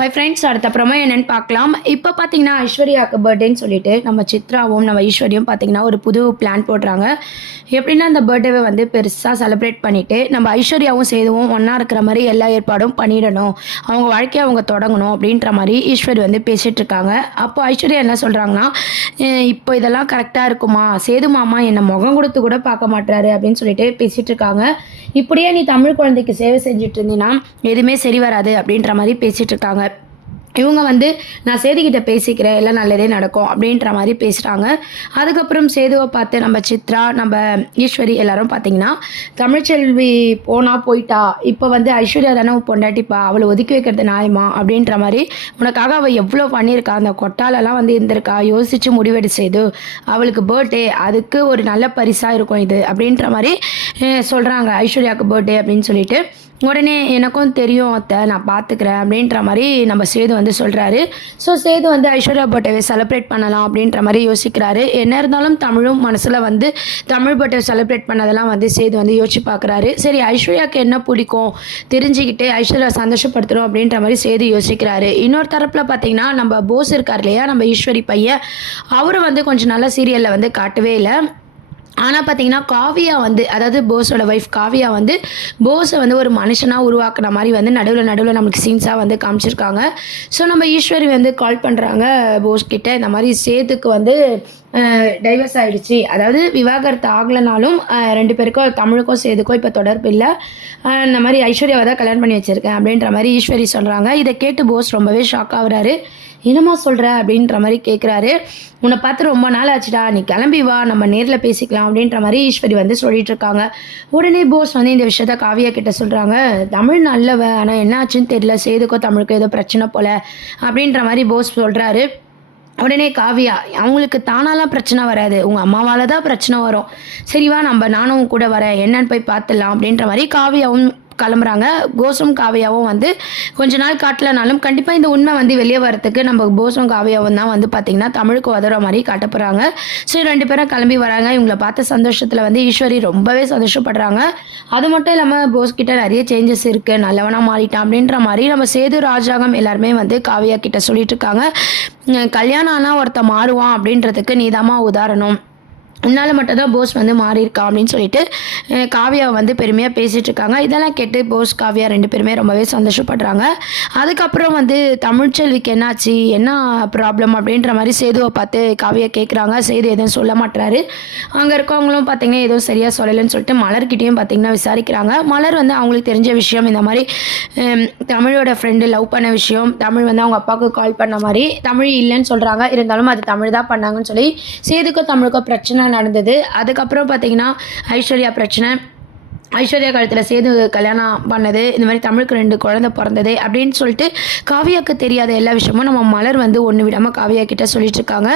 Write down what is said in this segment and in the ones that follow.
Hi friends, அடுத்தப்புறமா என்னென்னு பார்க்கலாம். இப்போ பார்த்தீங்கன்னா ஐஸ்வர்யாவுக்கு பர்த்டேன்னு சொல்லிட்டு நம்ம சித்ராவும் நம்ம ஐஸ்வர்யும் பார்த்தீங்கன்னா ஒரு புது பிளான் போடுறாங்க. எப்படின்னா அந்த பர்த்டேவை வந்து பெருசாக செலிப்ரேட் பண்ணிவிட்டு நம்ம ஐஸ்வர்யாவும் சேதுவும் ஒன்றா இருக்கிற மாதிரி எல்லா ஏற்பாடும் பண்ணிடணும், அவங்க வாழ்க்கையை அவங்க தொடங்கணும் அப்படின்ற மாதிரி ஈஸ்வரி வந்து பேசிகிட்டு இருக்காங்க. அப்போ ஐஸ்வர்யா என்ன சொல்கிறாங்கன்னா, இப்போ இதெல்லாம் கரெக்டாக இருக்குமா, சேது மாமா என்னை முகம் கொடுத்து கூட பார்க்க மாட்டாரு அப்படின்னு சொல்லிட்டு பேசிகிட்டு இருக்காங்க. இப்படியே நீ தமிழ் குழந்தைக்கு சேவை செஞ்சுட்டு இருந்தீங்கன்னா எதுவுமே சரி வராது அப்படின்ற மாதிரி பேசிகிட்டு இருக்காங்க. இவங்க வந்து நான் சேதுக்கிட்ட பேசிக்கிறேன், எல்லாம் நல்லதே நடக்கும் அப்படின்ற மாதிரி பேசுகிறாங்க. அதுக்கப்புறம் சேதுவை பார்த்து நம்ம சித்ரா நம்ம ஈஸ்வரி எல்லாரும் பார்த்தீங்கன்னா, தமிழ்ச்செல்வி போயிட்டா, இப்போ வந்து ஐஸ்வர்யா தானே பொண்டாட்டிப்பா, அவளை ஒதுக்கி வைக்கிறது நியாயமா அப்படின்ற மாதிரி, உனக்காக அவள் எவ்வளோ பண்ணியிருக்கா, அந்த கொட்டாலெல்லாம் வந்து இருந்திருக்கா, யோசித்து முடிவெடு செய்து அவளுக்கு பர்த்டே, அதுக்கு ஒரு நல்ல பரிசாக இருக்கும் இது அப்படின்ற மாதிரி சொல்கிறாங்க. ஐஸ்வர்யாவுக்கு பர்த்டே அப்படின்னு சொல்லிட்டு உடனே எனக்கும் தெரியும் அத்தை, நான் பார்த்துக்கிறேன் அப்படின்ற மாதிரி நம்ம சேது வந்து சொல்கிறாரு. ஸோ சேது வந்து ஐஸ்வர்யா பர்த்டேவை செலிப்ரேட் பண்ணலாம் அப்படின்ற மாதிரி யோசிக்கிறாரு. என்ன இருந்தாலும் தமிழும் மனசில் வந்து தமிழ் பர்த்டே செலிப்ரேட் பண்ணதெல்லாம் வந்து சேது வந்து யோசிச்சு பார்க்குறாரு. சரி, ஐஸ்வர்யாவுக்கு என்ன பிடிக்கும் தெரிஞ்சுக்கிட்டு ஐஸ்வர்யா சந்தோஷப்படுத்தணும் அப்படின்ற மாதிரி சேது யோசிக்கிறாரு. இன்னொரு தரப்பில் பார்த்தீங்கன்னா நம்ம போஸ் இருக்கார் இல்லையா, நம்ம ஈஸ்வரி பையன், அவரும் வந்து கொஞ்சம் நல்ல சீரியலில் வந்து காட்டவே இல்லை. ஆனால் பார்த்தீங்கன்னா காவியா வந்து, அதாவது போஸோட ஒய்ஃப் காவியா வந்து போஸை வந்து ஒரு மனுஷனாக உருவாக்குன மாதிரி வந்து நடுவில் நம்மளுக்கு சீன்ஸாக வந்து காமிச்சிருக்காங்க. ஸோ நம்ம ஈஸ்வரி வந்து கால் பண்ணுறாங்க போஸ்கிட்ட, இந்த மாதிரி சேதுக்கு வந்து டைவர்ஸ் ஆகிடுச்சு, அதாவது விவாகரத்து ஆகலைனாலும் ரெண்டு பேருக்கும் தமிழுக்கும் சேதுக்கும் இப்போ தொடர்பு இல்லை, இந்த மாதிரி ஐஸ்வர்யாவை தான் கல்யாணம் பண்ணி வச்சுருக்கேன் அப்படின்ற மாதிரி ஈஸ்வரி சொல்கிறாங்க. இதை கேட்டு போஸ் ரொம்பவே ஷாக் ஆகுறாரு. என்னம்மா சொல்கிற அப்படின்ற மாதிரி கேட்குறாரு. உன்னை பார்த்து ரொம்ப நாள் ஆச்சுடா, நீ கிளம்பி வா, நம்ம நேரில் பேசிக்கலாம் அப்படின்ற மாதிரி ஈஸ்வரி வந்து சொல்லிட்டு இருக்காங்க. உடனே போஸ் வந்து இந்த விஷயத்த காவியா கிட்ட சொல்கிறாங்க. தமிழ் நல்லவ, ஆனால் என்ன ஆச்சுன்னு தெரியல, சேதுக்கோ தமிழுக்கோ ஏதோ பிரச்சனை போல் அப்படின்ற மாதிரி போஸ் சொல்கிறாரு. உடனே காவியா, அவங்களுக்கு தானாலாம் பிரச்சனை வராது, உங்கள் அம்மாவால் தான் பிரச்சனை வரும், சரிவா நானும் கூட வரேன், என்னன்னு போய் பார்த்துடலாம் அப்படின்ற மாதிரி காவியாவும் கிளம்புறாங்க. போஸும் காவியாவும் வந்து கொஞ்ச நாள் காட்டலனாலும் கண்டிப்பாக இந்த உண்மை வந்து வெளியே வரத்துக்கு நம்ம போஸும் காவியாவும் தான் வந்து பார்த்திங்கன்னா தமிழுக்கு உதவுற மாதிரி காட்ட போகிறாங்க. ஸோ ரெண்டு பேரும் கிளம்பி வராங்க. இவங்களை பார்த்த சந்தோஷத்தில் வந்து ஈஸ்வரி ரொம்பவே சந்தோஷப்படுறாங்க. அது மட்டும் இல்லாமல் போஸ்கிட்ட நிறைய சேஞ்சஸ் இருக்குது, நல்லவனாக மாறிட்டான் அப்படின்ற மாதிரி நம்ம சேது ராஜாங்கம் எல்லாருமே வந்து காவியா கிட்ட சொல்லிட்டு இருக்காங்க. கல்யாணம் ஆனால் ஒருத்தன் மாறுவான் அப்படின்றதுக்கு நீதாம்மா உதாரணம், உன்னால் மட்டும்தான் போஸ் வந்து மாறியிருக்கா அப்படின்னு சொல்லிட்டு காவியாவை வந்து பெருமையாக பேசிகிட்டு இருக்காங்க. இதெல்லாம் கேட்டு போஸ் காவியா ரெண்டு பேருமே ரொம்பவே சந்தோஷப்படுறாங்க. அதுக்கப்புறம் வந்து தமிழ்ச்செல்விக்கு என்னாச்சு, என்ன ப்ராப்ளம் அப்படின்ற மாதிரி சேதுவை பார்த்து காவியா கேட்குறாங்க. சேது எதுவும் சொல்ல மாட்டாரு. அங்கே இருக்கவங்களும் பார்த்திங்கன்னா எதுவும் சரியாக சொல்லலைன்னு சொல்லிட்டு மலர்கிட்டையும் பார்த்திங்கன்னா விசாரிக்கிறாங்க. மலர் வந்து அவங்களுக்கு தெரிஞ்ச விஷயம், இந்த மாதிரி தமிழோட ஃப்ரெண்டு லவ் பண்ண விஷயம், தமிழ் வந்து அவங்க அப்பாவுக்கு கால் பண்ண மாதிரி, தமிழ் இல்லைன்னு சொல்கிறாங்க, இருந்தாலும் அது தமிழ் தான் பண்ணாங்கன்னு சொல்லி சேதுக்கும் தமிழுக்கும் பிரச்சனை நடந்தது. அதுக்கப்புறம் பார்த்தீங்கன்னா ஐஸ்வர்யா பிரச்சனை, ஐஸ்வர்யா காலத்தில் சேது கல்யாணம் பண்ணது, இந்த மாதிரி தமிழுக்கு 2 குழந்தை பிறந்தது அப்படின்னு சொல்லிட்டு காவியாவுக்கு தெரியாத எல்லா விஷயமும் நம்ம மலர் வந்து ஒன்று விடாமல் காவியா கிட்ட சொல்லிட்டு இருக்காங்க.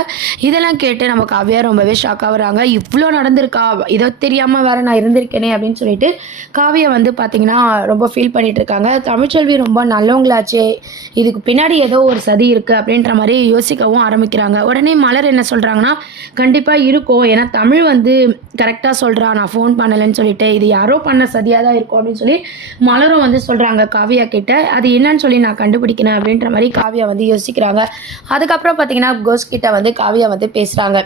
இதெல்லாம் கேட்டு நம்ம காவியா ரொம்பவே ஷாக் ஆகுறாங்க. இவ்வளோ நடந்திருக்கா, இதோ தெரியாமல் வேற நான் இருந்திருக்கேனே அப்படின்னு சொல்லிட்டு காவியா வந்து பார்த்தீங்கன்னா ரொம்ப ஃபீல் பண்ணிட்டு இருக்காங்க. தமிழ்ச்செல்வி ரொம்ப நல்லவங்களாச்சே, இதுக்கு பின்னாடி ஏதோ ஒரு சதி இருக்குது அப்படின்ற மாதிரி யோசிக்கவும் ஆரம்பிக்கிறாங்க. உடனே மலர் என்ன சொல்கிறாங்கன்னா, கண்டிப்பாக இருக்கும், ஏன்னா தமிழ் வந்து கரெக்டாக சொல்கிறா, நான் ஃபோன் பண்ணலைன்னு சொல்லிட்டு, இது யாரோ பண்ண சதியாக தான் இருக்கும் அப்படின்னு சொல்லி மலரும் வந்து சொல்கிறாங்க காவியா கிட்ட. அது என்னன்னு சொல்லி நான் கண்டுபிடிக்கிறேன் அப்படின்ற மாதிரி காவியா வந்து யோசிக்கிறாங்க. அதுக்கப்புறம் பார்த்தீங்கன்னா கோஸ் கிட்ட வந்து காவியா வந்து பேசுகிறாங்க.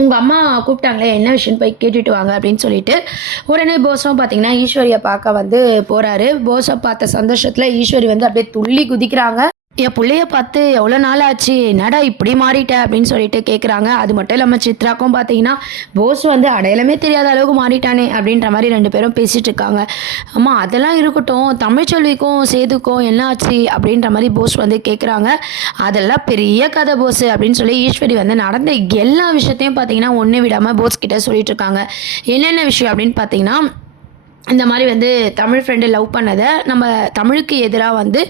உங்கள் அம்மா கூப்பிட்டாங்களே, என்ன விஷயம் போய் கேட்டுட்டு வாங்க அப்படின்னு சொல்லிட்டு உடனே போஸும் பார்த்தீங்கன்னா ஈஸ்வரியை பார்க்க வந்து போகிறாரு. போஸை பார்த்த சந்தோஷத்தில் ஈஸ்வரி வந்து அப்படியே துள்ளி குதிக்கிறாங்க. என் பிள்ளைய பார்த்து எவ்வளோ நாள் ஆச்சு, என்னடா இப்படி மாறிட்ட அப்படின்னு சொல்லிட்டு கேட்குறாங்க. அது மட்டும் இல்லாமல் சித்ராக்கும் பார்த்தீங்கன்னா போஸ் வந்து அடையாளமே தெரியாத அளவுக்கு மாறிட்டானே அப்படின்ற மாதிரி ரெண்டு பேரும் பேசிகிட்டு இருக்காங்க. அம்மா அதெல்லாம் இருக்கட்டும், தமிழ்ச்செல்விக்கும் சேதுக்கும் என்ன ஆச்சு அப்படின்ற மாதிரி போஸ் வந்து கேட்குறாங்க. அதெல்லாம் பெரிய கதை போஸ் அப்படின்னு சொல்லி ஈஸ்வரி வந்து நடந்த எல்லா விஷயத்தையும் பார்த்தீங்கன்னா ஒன்று விடாமல் போஸ் கிட்ட சொல்லிட்டு இருக்காங்க. என்னென்ன விஷயம் அப்படின்னு பார்த்தீங்கன்னா, இந்த மாதிரி வந்து தமிழ் ஃப்ரெண்டு லவ் பண்ணதை நம்ம தமிழுக்கு எதிராக வந்து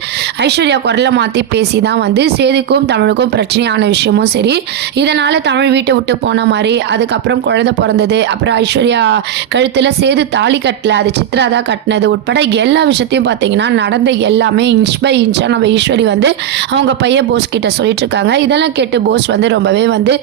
ஐஸ்வர்யா குரலை மாற்றி பேசி தான் வந்து சேதுக்கும் தமிழுக்கும் பிரச்சனையான விஷயமும் சரி, இதனால் தமிழ் வீட்டை விட்டு போன மாதிரி, அதுக்கப்புறம் குழந்தை பிறந்தது, அப்புறம் ஐஸ்வர்யா கழுத்தில் சேது தாலி கட்டல, அது சித்ரா தான் கட்டினது உட்பட எல்லா விஷயத்தையும் பார்த்தீங்கன்னா நடந்த எல்லாமே இன்ச் பை இன்ச்சாக நம்ம ஈஸ்வரி வந்து அவங்க பையன் போஸ் கிட்ட சொல்லிட்டு இருக்காங்க. இதெல்லாம் கேட்டு போஸ் வந்து ரொம்பவே வந்து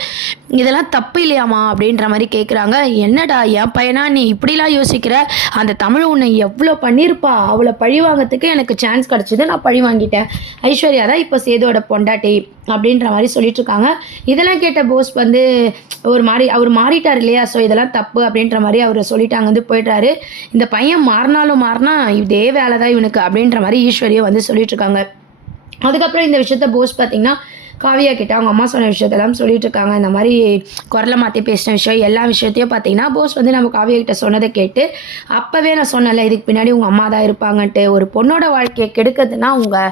இதெல்லாம் தப்பு இல்லையாமா அப்படின்ற மாதிரி கேட்குறாங்க. என்னடா என் பையனா நீ இப்படிலாம் யோசிக்கிற, அந்த தமிழ் உன்னை எவ்வளோ பண்ணியிருப்பா, அவளை பழி வாங்கிறதுக்கு எனக்கு சான்ஸ் கிடச்சிது, நான் பழி வாங்கிட்டேன். ஐஸ்வர்யா தான் இப்போ சேதுவோட பொண்டாட்டி அப்படின்ற மாதிரி சொல்லிட்டு இருக்காங்க. இதெல்லாம் கேட்ட போஸ் வந்து ஒரு மாதிரி அவர் மாறிட்டார் இல்லையா, ஸோ இதெல்லாம் தப்பு அப்படின்ற மாதிரி அவர் சொல்லிட்டாங்க வந்து போயிட்டாரு. இந்த பையன் மாறினாலும் மாறினா இதே வேலை தான் இவனுக்கு அப்படின்ற மாதிரி ஈஸ்வரியை வந்து சொல்லிட்டு இருக்காங்க. அதுக்கப்புறம் இந்த விஷயத்த போஸ் பார்த்தீங்கன்னா காவியா கிட்ட அவங்க அம்மா சொன்ன விஷயத்தெல்லாம் சொல்லிட்டு இருக்காங்க. இந்த மாதிரி குரலை மாற்றி பேசின விஷயம் எல்லா விஷயத்தையும் பார்த்தீங்கன்னா போஸ் வந்து நம்ம காவியா கிட்ட சொன்னதை கேட்டு, அப்போவே நான் சொன்னல இதுக்கு பின்னாடி உங்கள் அம்மா தான் இருப்பாங்கன்ட்டு. ஒரு பொண்ணோட வாழ்க்கையை கெடுக்கிறதுனா உங்கள்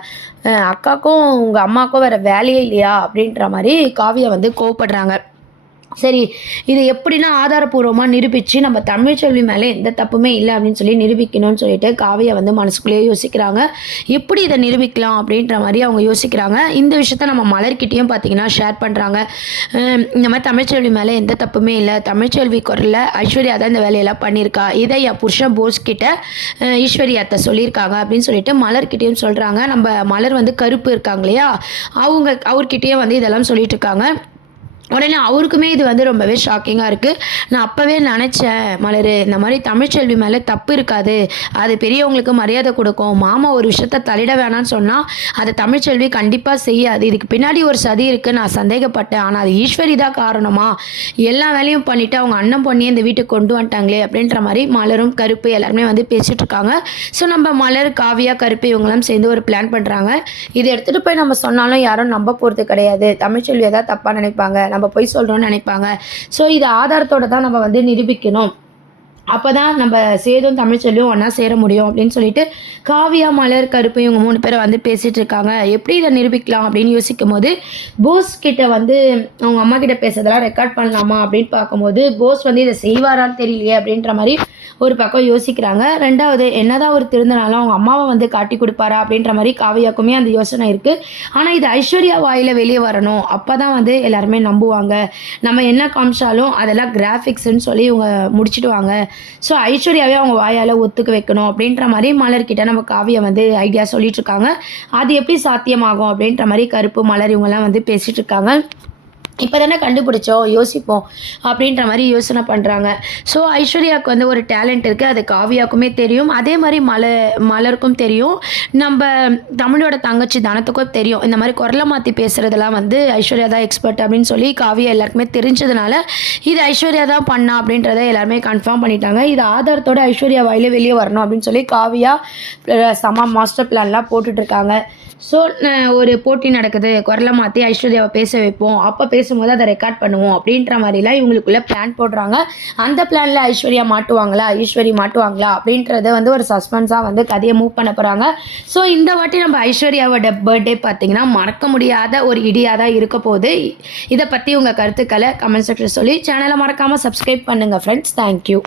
அக்காவுக்கும் உங்கள் அம்மாவுக்கும் வேறு வேலையே இல்லையா அப்படின்ற மாதிரி காவியா வந்து கோவப்படுறாங்க. சரி, இது எப்படின்னா ஆதாரப்பூர்வமாக நிரூபித்து நம்ம தமிழ்ச்செல்வி மேலே எந்த தப்புமே இல்லை அப்படின்னு சொல்லி நிரூபிக்கணும்னு சொல்லிட்டு காவியா வந்து மனசுக்குள்ளேயே யோசிக்கிறாங்க. எப்படி இதை நிரூபிக்கலாம் அப்படின்ற மாதிரி அவங்க யோசிக்கிறாங்க. இந்த விஷயத்த நம்ம மலர்கிட்டையும் பார்த்தீங்கன்னா ஷேர் பண்ணுறாங்க. இந்த மாதிரி தமிழ்ச்செல்வி மேலே எந்த தப்புமே இல்லை, தமிழ்ச்செல்வி குரலில் ஐஸ்வர்யா தான் இந்த வேலையெல்லாம் பண்ணியிருக்கா, இதை என் புருஷன் போஸ் கிட்ட ஈஸ்வரியாத்தை சொல்லியிருக்காங்க அப்படின்னு சொல்லிட்டு மலர்கிட்டையும் சொல்கிறாங்க. நம்ம மலர் வந்து கருப்பு இருக்காங்க இல்லையா, அவர்கிட்டயே வந்து இதெல்லாம் சொல்லிட்டு இருக்காங்க. உடனே அவருக்குமே இது வந்து ரொம்பவே ஷாக்கிங்காக இருக்குது. நான் அப்போவே நினச்சேன் மலர், இந்த மாதிரி தமிழ்ச்செல்வி மேலே தப்பு இருக்காது, அது பெரியவங்களுக்கு மரியாதை கொடுக்கும், மாமா ஒரு விஷயத்த தலையிட வேணான்னு சொன்னால் அதை தமிழ்ச்செல்வி கண்டிப்பாக செய்யாது, இதுக்கு பின்னாடி ஒரு சதி இருக்குது நான் சந்தேகப்பட்டேன், ஆனால் அது ஈஸ்வரி தான் காரணமா, எல்லா வேலையும் பண்ணிவிட்டு அவங்க அண்ணன் பொண்ணியை இந்த வீட்டுக்கு கொண்டு வந்துட்டாங்களே அப்படின்ற மாதிரி மலரும் கருப்பு எல்லாருமே வந்து பேசிகிட்டு இருக்காங்க. ஸோ நம்ம மலர் காவியா கருப்பு இவங்களாம் சேர்ந்து ஒரு பிளான் பண்ணுறாங்க. இதை எடுத்துகிட்டு போய் நம்ம சொன்னாலும் யாரும் நம்ப போகிறது கிடையாது, தமிழ்ச்செல்வியை தான் தப்பாக நினைப்பாங்க, நம்ம போய் சொல்கிறோன்னு நினைப்பாங்க. ஸோ இது ஆதாரத்தோடு தான் நம்ம வந்து நிரூபிக்கணும், அப்போ தான் நம்ம சேதும் தமிழ்ச்செல்வியும் ஒன்றா சேர முடியும் அப்படின்னு சொல்லிட்டு காவியா மலர் கருப்பு இவங்க 3 பேரை வந்து பேசிகிட்டு இருக்காங்க. எப்படி இதை நிரூபிக்கலாம் அப்படின்னு யோசிக்கும் போது போஸ் கிட்ட வந்து அவங்க அம்மா கிட்ட பேசுறதெல்லாம் ரெக்கார்ட் பண்ணலாமா அப்படின்னு பார்க்கும்போது போஸ் வந்து இதை செய்வாரான்னு தெரியலையே அப்படின்ற மாதிரி ஒரு பக்கம் யோசிக்கிறாங்க. ரெண்டாவது என்னதான் அவர் திருந்தினாலும் அவங்க அம்மாவை வந்து காட்டி கொடுப்பாரா அப்படின்ற மாதிரி காவியாக்குமே அந்த யோசனை இருக்குது. ஆனால் இது ஐஸ்வர்யா வாயில் வெளியே வரணும், அப்போ தான் வந்து எல்லாருமே நம்புவாங்க, நம்ம என்ன காமிச்சாலும் அதெல்லாம் கிராஃபிக்ஸ்ன்னு சொல்லி இவங்க முடிச்சிடுவாங்க, ஸோ ஐஸ்வர்யாவே அவங்க வாயால் ஒத்துக்க வைக்கணும் அப்படின்ற மாதிரி மலர்கிட்ட நம்ம காவியை வந்து ஐடியா சொல்லிட்டு இருக்காங்க. அது எப்படி சாத்தியமாகும் அப்படின்ற மாதிரி கருப்பு மலர் இவங்கெல்லாம் வந்து பேசிகிட்டு இருக்காங்க. இப்போ தானே கண்டுபிடிச்சோம், யோசிப்போம் அப்படின்ற மாதிரி யோசனை பண்ணுறாங்க. ஸோ ஐஸ்வர்யாவுக்கு வந்து ஒரு டேலண்ட் இருக்குது, அது காவியாவுக்குமே தெரியும், அதே மாதிரி மலருக்கும் தெரியும், நம்ம தமிழோட தங்கச்சி தனத்துக்கும் தெரியும். இந்த மாதிரி குரலை மாற்றி பேசுகிறதெல்லாம் வந்து ஐஸ்வர்யா தான் எக்ஸ்பர்ட் அப்படின்னு சொல்லி காவியா எல்லாருக்குமே தெரிஞ்சதுனால இது ஐஸ்வர்யா தான் பண்ணா அப்படின்றத எல்லாருமே கன்ஃபார்ம் பண்ணிட்டாங்க. இது ஆதாரத்தோட ஐஸ்வர்யா வாயிலே வெளியே வரணும் அப்படின்னு சொல்லி காவியா மாஸ்டர் பிளான்லாம் போட்டுட்ருக்காங்க. ஸோ ஒரு போட்டி நடக்குது, குரலை மாற்றி ஐஸ்வர்யாவை பேச வைப்போம், அப்போ பேசும்போது அதை ரெக்கார்ட் பண்ணுவோம் அப்படின்ற மாதிரிலாம் இவங்களுக்குள்ளே பிளான் போடுறாங்க. அந்த பிளானில் ஐஸ்வர்யா மாட்டுவாங்களா, ஈஸ்வரி மாட்டுவாங்களா அப்படின்றத வந்து ஒரு சஸ்பென்ஸாக வந்து கதையை மூவ் பண்ண போகிறாங்க. ஸோ இந்த வாட்டி நம்ம ஐஸ்வர்யாவோட பர்த்டே பார்த்திங்கன்னா மறக்க முடியாத ஒரு இடியாக தான் இருக்க போகுது. இதை பற்றி உங்கள் கருத்துக்களை கமெண்ட் செக்ஷன் சொல்லி சேனலை மறக்காமல் சப்ஸ்கிரைப் பண்ணுங்கள் ஃப்ரெண்ட்ஸ். தேங்க்யூ.